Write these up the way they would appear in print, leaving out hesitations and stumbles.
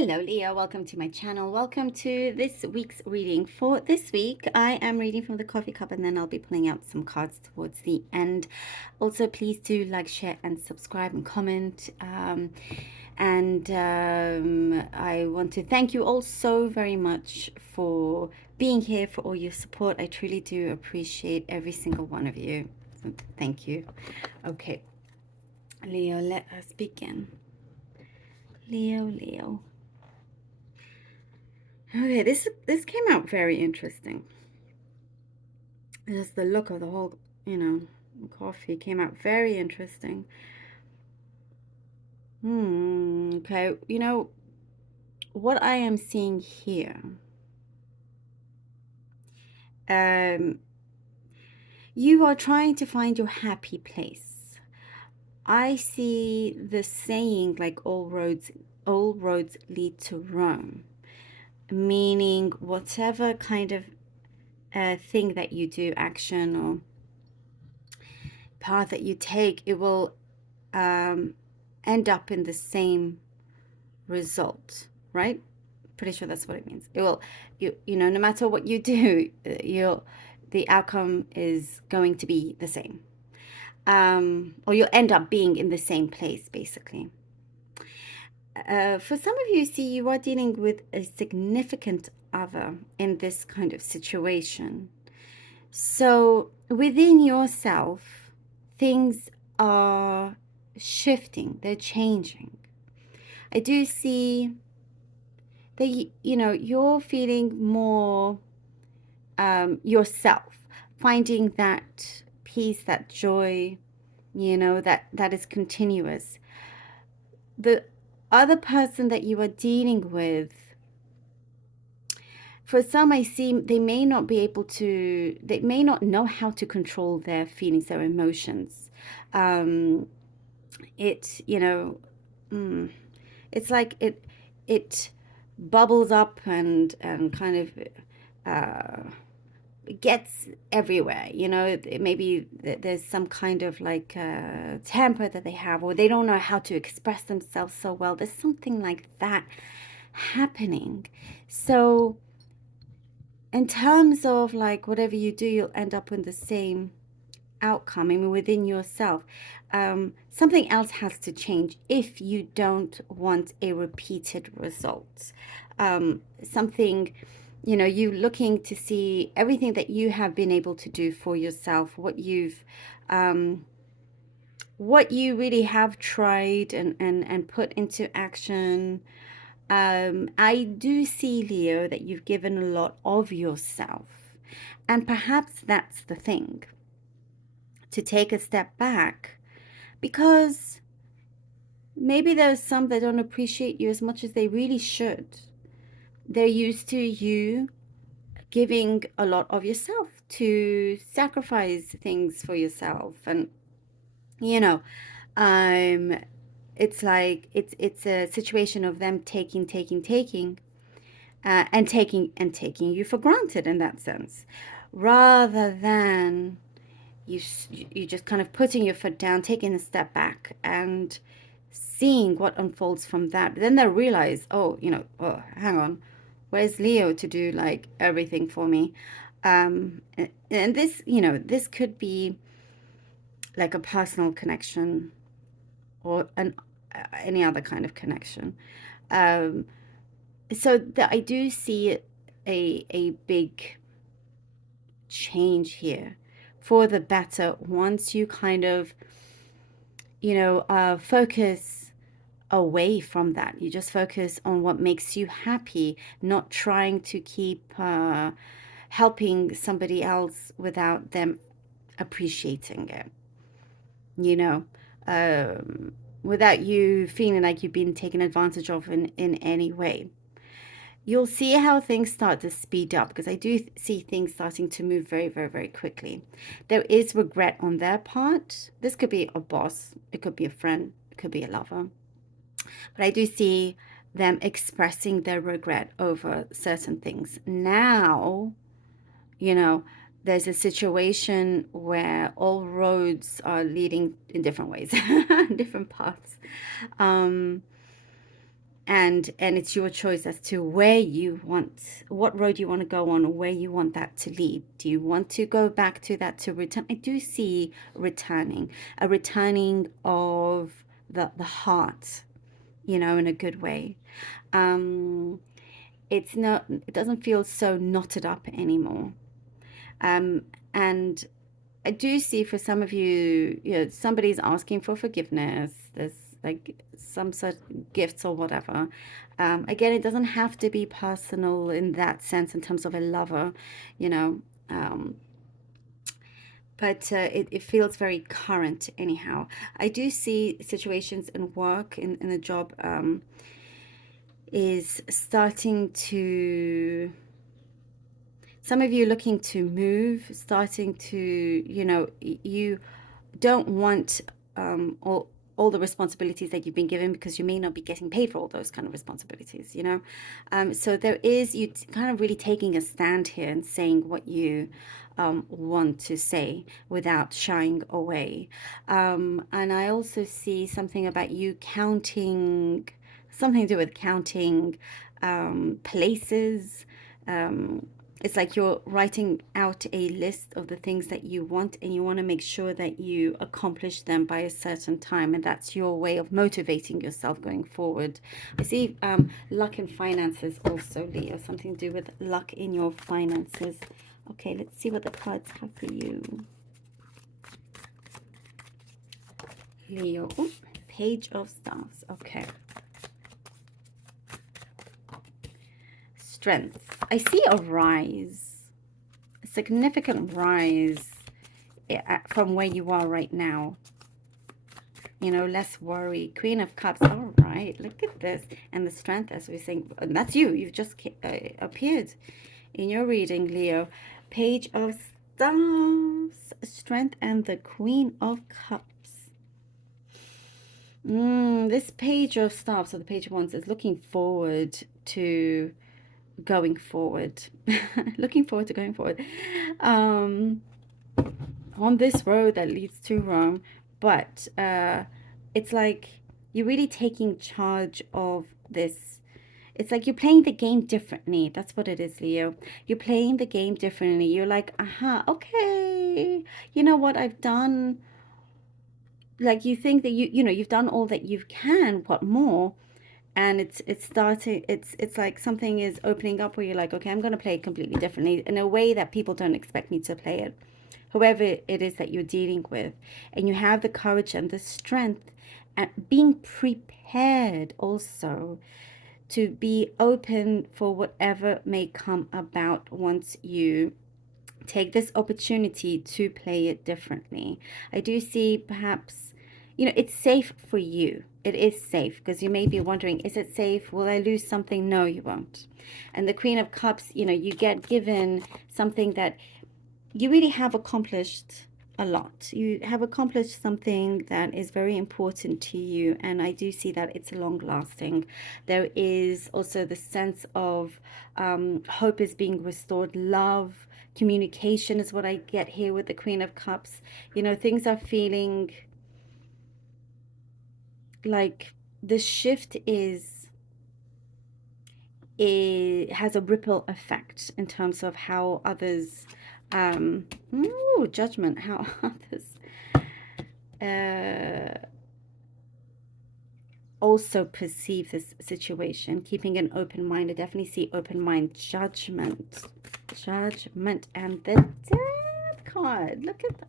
Hello Leo, welcome to my channel. Welcome to this week's reading. For this week, I am reading from the coffee cup and then I'll be pulling out some cards towards the end. Also, please do like, share and subscribe and comment. I want to thank you all so very much for being here, for all your support. I truly do appreciate every single one of you. So thank you. Okay, Leo, let us begin. Leo. Okay, this came out very interesting. Just the look of the whole, coffee came out very interesting. Okay, what I am seeing here. You are trying to find your happy place. I see the saying like all roads lead to Rome, meaning whatever kind of thing that you do, action or path that you take, it will end up in the same result, right? Pretty sure that's what it means. It will, no matter what you do, the outcome is going to be the same, or you'll end up being in the same place, basically. For some of you, see, you are dealing with a significant other in this kind of situation. So within yourself, things are shifting, they're changing. I do see that, you're feeling more yourself, finding that peace, that joy, that is continuous. The other person that you are dealing with, for some, I see they may not know how to control their feelings, their emotions. It's like it bubbles up and kind of gets everywhere. Maybe there's some kind of like temper that they have, or they don't know how to express themselves so well. There's something like that happening. So in terms of like whatever you do, you'll end up in the same outcome. I mean, within yourself, something else has to change if you don't want a repeated result. Something, you looking to see everything that you have been able to do for yourself, what you really have tried and put into action. I do see, Leo, that you've given a lot of yourself, and perhaps that's the thing, to take a step back, because maybe there's some that don't appreciate you as much as they really should. They're used to you giving a lot of yourself, to sacrifice things for yourself, and it's like it's a situation of them taking and taking you for granted in that sense, rather than you just kind of putting your foot down, taking a step back and seeing what unfolds from that. But then they realize, oh, hang on, where's Leo to do like everything for me? And this, this could be like a personal connection or any other kind of connection. So I do see a big change here for the better once you kind of, focus away from that. You just focus on what makes you happy, not trying to keep helping somebody else without them appreciating it, without you feeling like you've been taken advantage of in any way. You'll see how things start to speed up, because I do see things starting to move very, very, very quickly. There is regret on their part. This could be a boss, it could be a friend, it could be a lover. But I do see them expressing their regret over certain things. Now, there's a situation where all roads are leading in different ways, different paths. and it's your choice as to where you want, what road you want to go on, or where you want that to lead. Do you want to go back to that, to return? I do see returning, a returning of the heart, in a good way. um it's not, it doesn't feel so knotted up anymore. And I do see for some of you, somebody's asking for forgiveness. There's like some sort of gifts or whatever. Again, it doesn't have to be personal in that sense, in terms of a lover, you know. Um, but it feels very current anyhow. I do see situations in work, in a job, is starting to, some of you looking to move, starting to, you don't want all the responsibilities that you've been given, because you may not be getting paid for all those kind of responsibilities, so there is, you kind of really taking a stand here and saying what you want to say without shying away. And I also see something about you counting, something to do with counting places. It's like you're writing out a list of the things that you want, and you want to make sure that you accomplish them by a certain time, and that's your way of motivating yourself going forward. I see luck in finances also, Leo, something to do with luck in your finances. Okay, let's see what the cards have for you, Leo. Ooh, Page of Staffs. Okay. Strength. I see a rise, a significant rise from where you are right now. Less worry. Queen of Cups. All right, look at this. And the Strength, as we're saying, and that's you. You've just appeared in your reading, Leo. Page of Staffs, Strength, and the Queen of Cups. This Page of Staffs, or the Page of Wands, is looking forward to going forward. Looking forward to going forward. On this road that leads to Rome. But it's like you're really taking charge of this. It's like you're playing the game differently. That's what it is, Leo. You're playing the game differently. You're like, okay, you know what I've done? Like, you think that you've done all that you can. What more? And it's starting, it's like something is opening up where you're like, okay, I'm going to play it completely differently, in a way that people don't expect me to play it, whoever it is that you're dealing with. And you have the courage and the strength, and being prepared also to be open for whatever may come about once you take this opportunity to play it differently. I do see, perhaps, it's safe for you. It is safe, because you may be wondering, is it safe? Will I lose something? No, you won't. And the Queen of Cups, you get given something that you really have accomplished a lot. You have accomplished something that is very important to you, and I do see that it's long lasting. There is also the sense of hope is being restored, love, communication is what I get here with the Queen of Cups. Things are feeling like the shift it has a ripple effect in terms of how others judgment, how others also perceive this situation. Keeping an open mind. I definitely see open mind. Judgment, and the Death card. Look at that.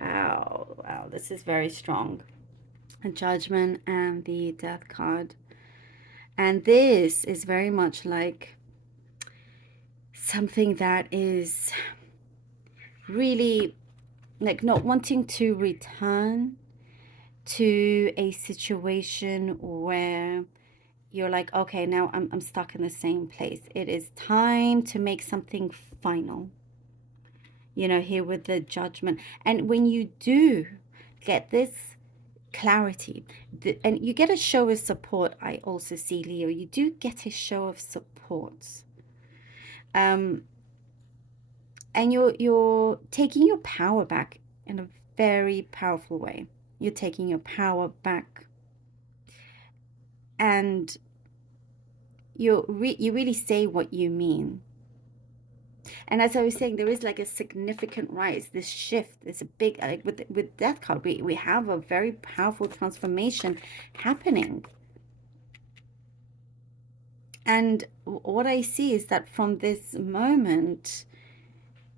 Wow, this is very strong. A Judgment and the Death card. And this is very much like something that is really like not wanting to return to a situation where you're like, okay, now I'm stuck in the same place. It is time to make something final, here with the Judgment. And when you do get this clarity, and you get a show of support, I also see, Leo, you do get a show of support. And you're taking your power back in a very powerful way. You're taking your power back, and you really say what you mean. And as I was saying, there is like a significant rise, this shift. It's a big, like with Death card, we have a very powerful transformation happening. And what I see is that from this moment,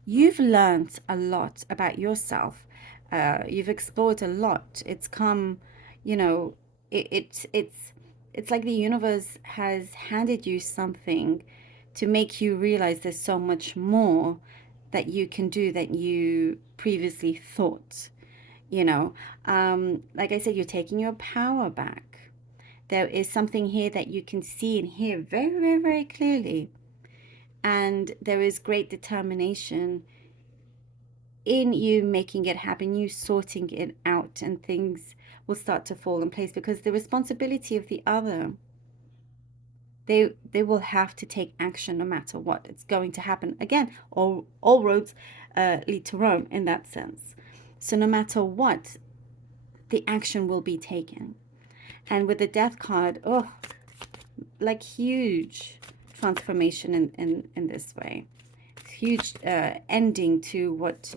you've learned a lot about yourself. You've explored a lot. It's come, you know, it's like the universe has handed you something to make you realize there's so much more that you can do that you previously thought. You know, like I said, you're taking your power back. There is something here that you can see and hear very, very, very clearly. And there is great determination in you making it happen, you sorting it out, and things will start to fall in place, because the responsibility of the other, they will have to take action no matter what. It's going to happen again. All roads lead to Rome in that sense. So no matter what, the action will be taken. And with the Death card, oh, like huge transformation in this way. Huge ending to what,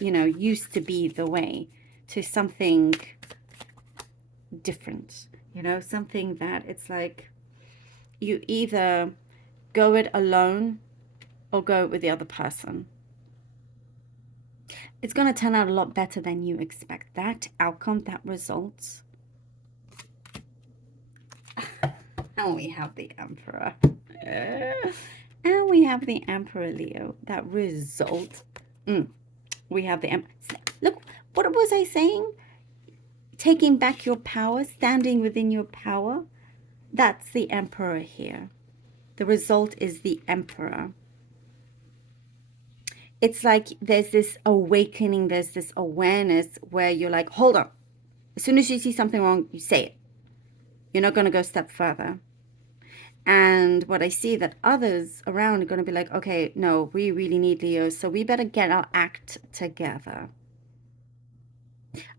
you know, used to be the way, to something different, you know, something that it's like you either go it alone or go it with the other person. It's going to turn out a lot better than you expect. That outcome, that result. And we have the Emperor. And we have the Emperor, Leo. That result. We have the Emperor. Look, what was I saying? Taking back your power, standing within your power. That's the Emperor here. The result is the Emperor. It's like there's this awakening, there's this awareness where you're like, hold on. As soon as you see something wrong, you say it. You're not going to go a step further. And what I see that others around are going to be like, okay, no, we really need Leo, so we better get our act together.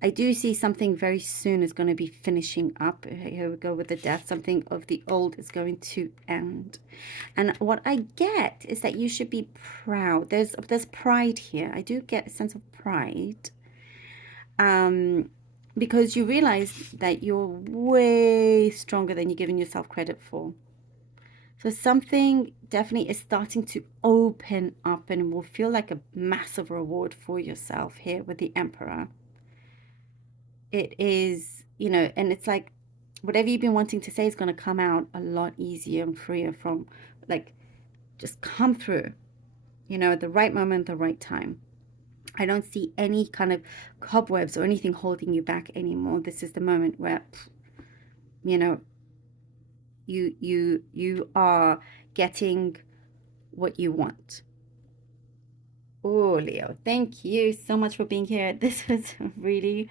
I do see something very soon is going to be finishing up. Here we go with the Death. Something of the old is going to end. And what I get is that you should be proud. There's pride here. I do get a sense of pride. Because you realize that you're way stronger than you're giving yourself credit for. So something definitely is starting to open up and will feel like a massive reward for yourself here with the Emperor. It is, you know, and it's like whatever you've been wanting to say is going to come out a lot easier and freer from, like, just come through, you know, at the right moment, the right time. I don't see any kind of cobwebs or anything holding you back anymore. This is the moment where, you know, you are getting what you want. Oh, Leo, thank you so much for being here. This was a really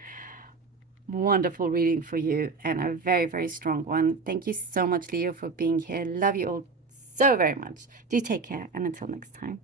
wonderful reading for you, and a very, very strong one. Thank you so much, Leo, for being here. Love you all so very much. Do take care, and until next time.